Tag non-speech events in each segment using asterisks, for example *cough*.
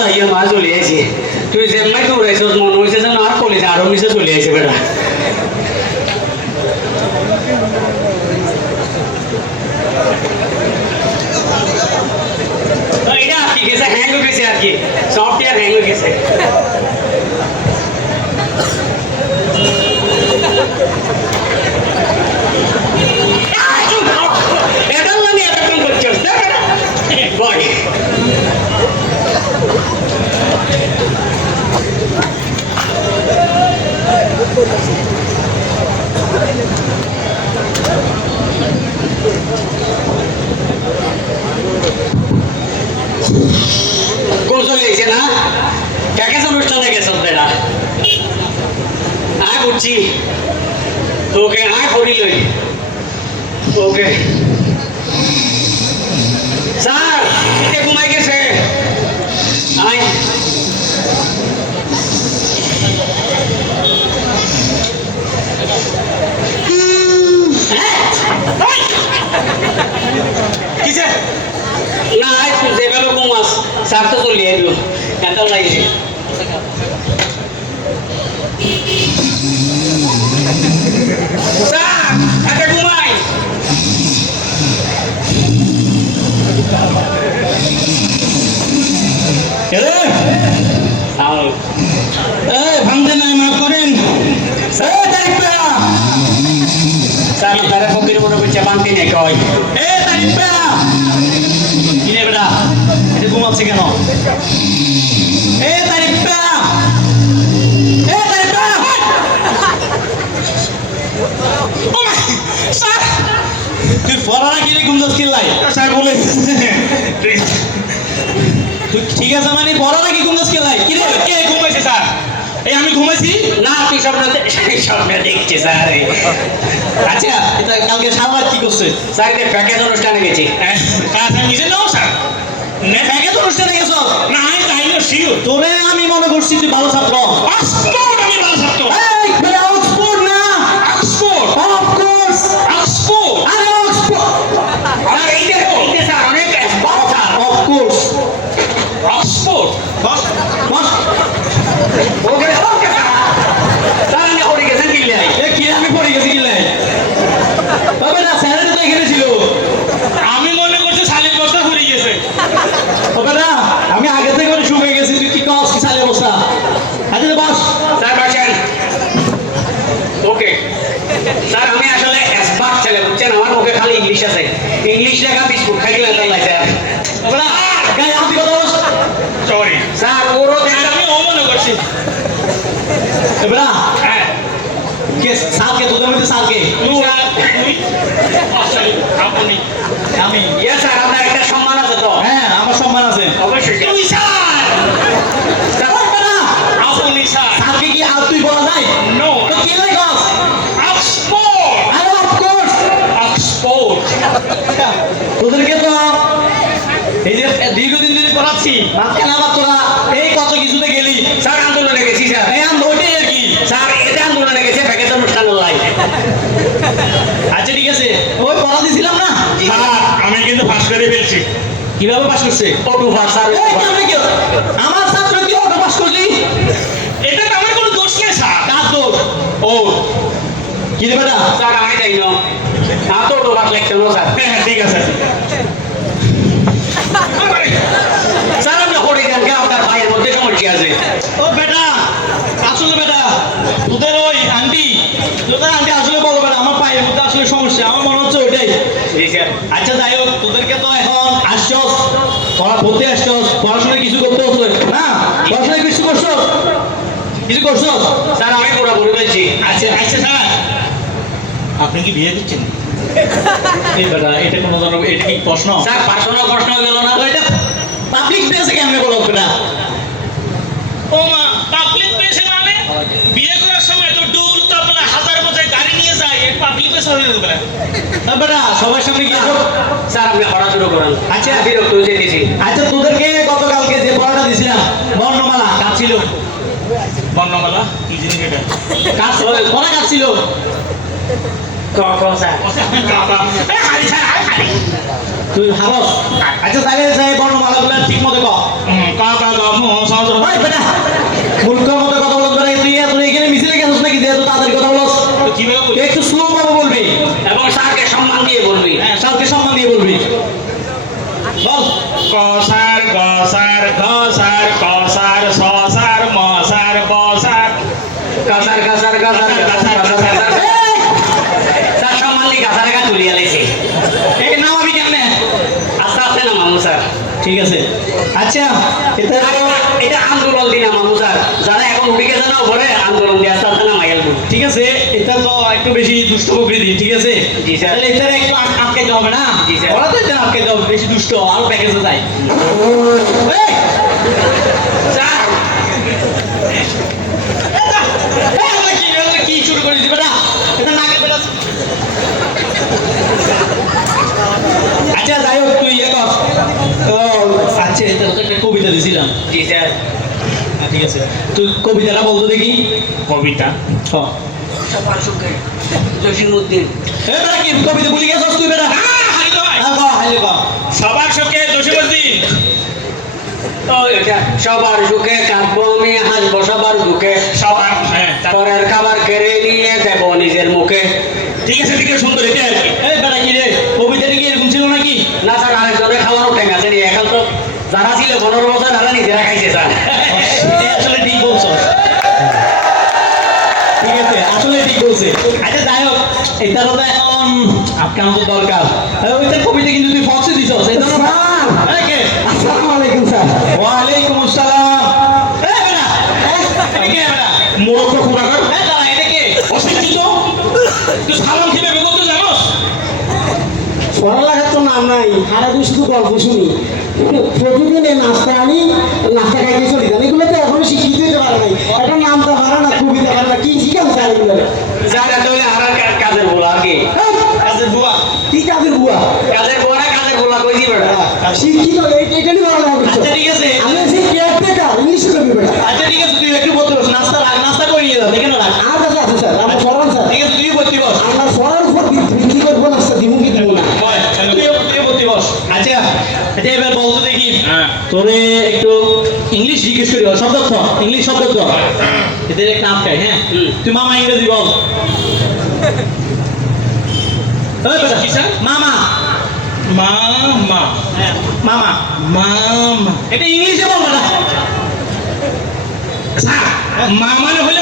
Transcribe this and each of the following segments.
লাগিয়ে মা চলে আইছি। তুই যে মাই দৌড়াইছ মনে হয়েছে যেন আর কলেজে আরও নিচে চলে আইছে বেটা। এটা আর কি হ্যাং হয়ে গেছে আর কি। সফটওয়্যার হ্যাং হয়ে গেছে এটা লাগে এতক্ষণ করছিস দেখ এটা বয় কোন চলে গেছে না কাকে অনুষ্ঠানে গেছ বেড়া। আয় বুঝছি। তোকে আয় করি লই। ওকে। স্যার নেই কয়, এ তারিখ পেয়া কি রে বেটা এটা ঘুমাচ্ছে কেন? এ পেয়া এ স্যার! তুই পড়ারা কি রে ঘুমদাস কিল্লাই স্যার, বলে, ঠিক আছে। মানে পড়ারা কি ঘুমদাস কিল্লাই কি রে কে ঘুমাইছে স্যার এই আমি ঘুমাইছি? না তুই স্বপ্ন স্বপ্ন দেখছি স্যার। আচ্ছা কালকে সাবার কি করছে? স্যার প্যাকেজ অনুষ্ঠানে গেছি। আমি নিজে নাও স্যার। না তো অনুষ্ঠানে গেছো? না আমি তাই না শিওর তোরে আমি মনে করছি তুই ভালো ছাত্র। অক্সফোর্ড ভালো ছাত্র হ্যাঁ। কে সালকে তোদের মধ্যে সালকে? তুই স্যার, তুই sorry, আপনি আমি। ইয়ে স্যার আপনার একটা সম্মান আছে তো? হ্যাঁ আমার সম্মান আছে। অবশ্যই। তুই স্যার! স্যার, না আপনি স্যার। সালকে কি আর তুই বলা যায়? নো। তো কি লাই গস আরে অফ কোর্স তোদেরকে তো এই যে দীর্ঘদিন ধরে পড়াচ্ছি। মাঝখানে আবার তোরা এই কত কিছুতে গেলি স্যার আন্দোলনে গেছি স্যার এই আম ওইটাই আর কি স্যার এটা আন্দোলনে গেছে প্যাকেজ অনুষ্ঠান লাই আচ্ছা ঠিক আছে ওই পড়া দিছিলাম না স্যার আমি কিন্তু ফার্স্ট করে ফেলছি কীভাবে পাস করছে? অটু স্যার। এই আমার ছাত্র কি অটো পাস করলি এটা তো আমার কোনো দোষ নেই স্যার। কার দোষ? ও। কি রে বেটা? স্যার আমি যাই না না তো অটু লেখছে না স্যার হ্যাঁ ঠিক আছে স্যার আপনি হরে যান কেন আপনার ভাইয়ের মধ্যে সমস্যা আছে। ও বেটা আসলে বেটা তোদের ওই আন্টি তোদের আন্টি আসলে বলো বেটা আমার পায়ের মধ্যে আসলে সমস্যা আমার মনে হচ্ছে ওইটাই। জি স্যার। আচ্ছা যাই হোক তোদেরকে তো এখন আসছস? পড়া পড়তে আসছস? পড়াশোনা কিছু করতে হচ্ছে না? পড়াশোনা কিছু করছস? কিছু করছস? স্যার আমি পুরোপুরি বলছি আচ্ছা আচ্ছা স্যার। আপনি কি বিয়ে দিচ্ছেন? এই বেটা এটা কোনো ধরনের এটা কি প্রশ্ন? স্যার পার্সোনাল প্রশ্ন গেল না? এটা পাবলিক প্লেসে কেমনে বলব না ও মা। পাবলিক প্লেস হয়ে যেতে পারে না বেটা সবার সামনে গিয়ে স্যার আপনি পড়া শুরু করেন আচ্ছা। বিরক্ত হয়ে যেতেছি। আচ্ছা তোদেরকে গতকালকে যে পড়াটা দিছিলাম বর্ণমালা কাজ বর্ণমালা? কি জিনিস এটা? কাজ পড়া কাজ ছিল। ক ক স্যার। তুই হারস আচ্ছা তাহলে যাই বর্ণমালাগুলো ঠিক মতো ক? ওই বেটা মতো কথা বলতে পারে তুই তুই এখানে মিছিলে গেছিস নাকি? যে এত তাড়াতাড়ি কথা বলস তুই একটু স্লো ভাবে বলবি এবং স্যারকে সম্মান দিয়ে বলবি হ্যাঁ স্যারকে সম্মান দিয়ে বলবি বল কসার গসার ঘসার কসার সসার মসার বসার কাসার কাসার কাসার কাসার কাসার কাসার স্যার সম্মান দিয়ে কাসার গা তুলিয়া লাইছে এই নাম আমি কেমনে আস্তে আস্তে না মামু স্যার ঠিক আছে? আচ্ছা এটা আন্দোলন দিনা মামু স্যার যারা এখন উঠে গেছে না বলে আন্দোলন দিয়ে আসতে আসতে না মাইল ঠিক আছে? এটা তো একটু বেশি দুষ্ট প্রকৃতি ঠিক আছে? জি, স্যার। তাহলে এটা একটু আট- আটকাইতে হবে না। ওরা তো এটা আটকাইতে হবে বেশি দুষ্ট আর প্যাকেজে যায় এই, স্যার এই, আমরা কি আমরা কি শুরু করে দিবে না এটা নাকে বেটা আচ্ছা যাই হোক তুই ইয়ে কর ও, আচ্ছা এটা তো একটা কবিতা জি স্যার। হ্যাঁ, ঠিক আছে। তুই কবিতাটা বলতো দেখি। কবিতা? হ। সবার সুখে জসিমুদ্দিন এ কবিতা বলি গেছস তুই বেটা? হ্যাঁ সবার সুখে জসীমুদ্দিন সবার সুখে কাঁদবো আমি হাসবো সবার দুঃখে। সবার হ্যাঁ পরের খাবার কেড়ে নিয়ে দেবো নিজের মুখে। ঠিক আছে ঠিক আছে সুন্দর এটা কি। এই বেটা কি রে কবিতাটা কি এরকম ছিল নাকি? না স্যার আরেকজনের খাওয়ারও ঠেং আছে নি এখন তো যারা এটা আসলে ঠিক বলছো। ঠিক আছে আসলে ঠিক বলছে। আচ্ছা যাই হোক এটার তো এখন আপনার তো দরকার ওইটার কবিতা কিন্তু তুই ফক্সে দিছস এই ধরো আসসালামু আলাইকুম স্যার। ওয়ালাইকুম আসসালাম। এই বেটা এই কে বেটা মোরক্কো কুড়াকার এই দাঁড়া এটা কে অশিক্ষিত তুই সালাম কীভাবে করতে জানোস নাই সারাদিন শুধু গল্প শুনি। প্রতিদিন এই নাস্তা আনি নাস্তা খাইতে চলি যান। এগুলো তো এখনও শিখিয়ে দিতে পারে নাই। একটা নামটা পারে না কবিতা পারে না। কি শিখাম স্যার এগুলো? স্যার এত আর আর কাজের বলা আর কি। কাজের বুয়া কি কাজের বুয়া কাজের বলা কাজের বলা কইছি বেটা? শিক্ষিত এটা নিয়ে পড়ালেখা করছ আচ্ছা ঠিক আছে। আমি আছি কেয়ারটেকার ইংলিশ করবি বেটা। আচ্ছা ঠিক আছে তুই একটু বলতে নাস্তা রাখ নাস্তা করে নিয়ে যাও দেখে না রাখ। তোরে একটু ইংলিশ জিজ্ঞেস করি শব্দ ইংলিশ শব্দ এদের একটা আপকাই হ্যাঁ? তুই মামা ইংরেজি বল? *laughs* মামা। মামা। হ্যাঁ, মামা। মামা। এটা ইংলিশে বল বেটা। স্যার মা মানে হলে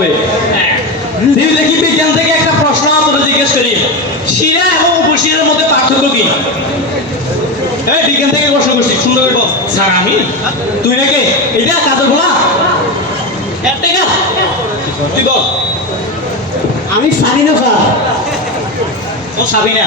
হবে। হ্যাঁ। দেখি বিজ্ঞান থেকে একটা প্রশ্ন তোরা জিজ্ঞেস করি। শিরা এবং উপশিরার মধ্যে পার্থক্য কি? এই বিজ্ঞান থেকে প্রশ্ন করছি সুন্দর করে বল। স্যার আমি? তুই নাকি? এটা কাজের বলা একটা কাজ তুই বল। আমি জানি না স্যার। ও সাবিনা।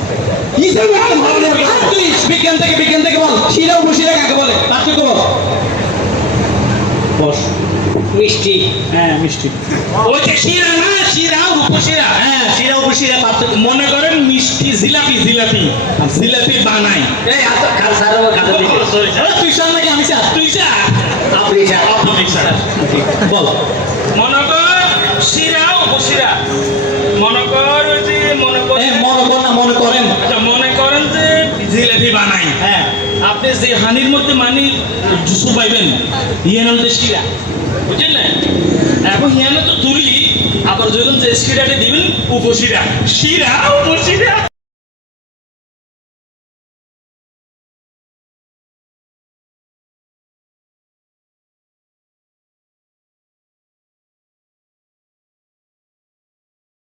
বিজ্ঞান থেকে বিজ্ঞান থেকে বল। শিরা উপশিরা কাকে বলে? পার্থক্য বল। বস। মিষ্টি। হ্যাঁ মিষ্টি। ওই যে শিরা না শিরা উপশিরা হ্যাঁ শিরা উপশিরা পার্থক্য মনে করেন মিষ্টি জিলাপি জিলাপি। জিলাপি বানাই এই আচ্ছা স্যার তুই স্যার নাকি আমি স্যার? তুই যা আপনি স্যার। আপনি স্যার। বল। মনে কর শিরা উপশিরা মনে কর মনে মনে মনে করেন। আচ্ছা মনে করেন যে জিলাপি বানাই। হ্যাঁ। আপনি যে হানির মধ্যে মানি জুসু পাইবেন হিয়ান দেশকিরা বুঝলেন? না? এখন হিয়ানো তো তুলি আবার যখন যে শিরাটা দিবেন উপশিরা। শিরা উপশিরা।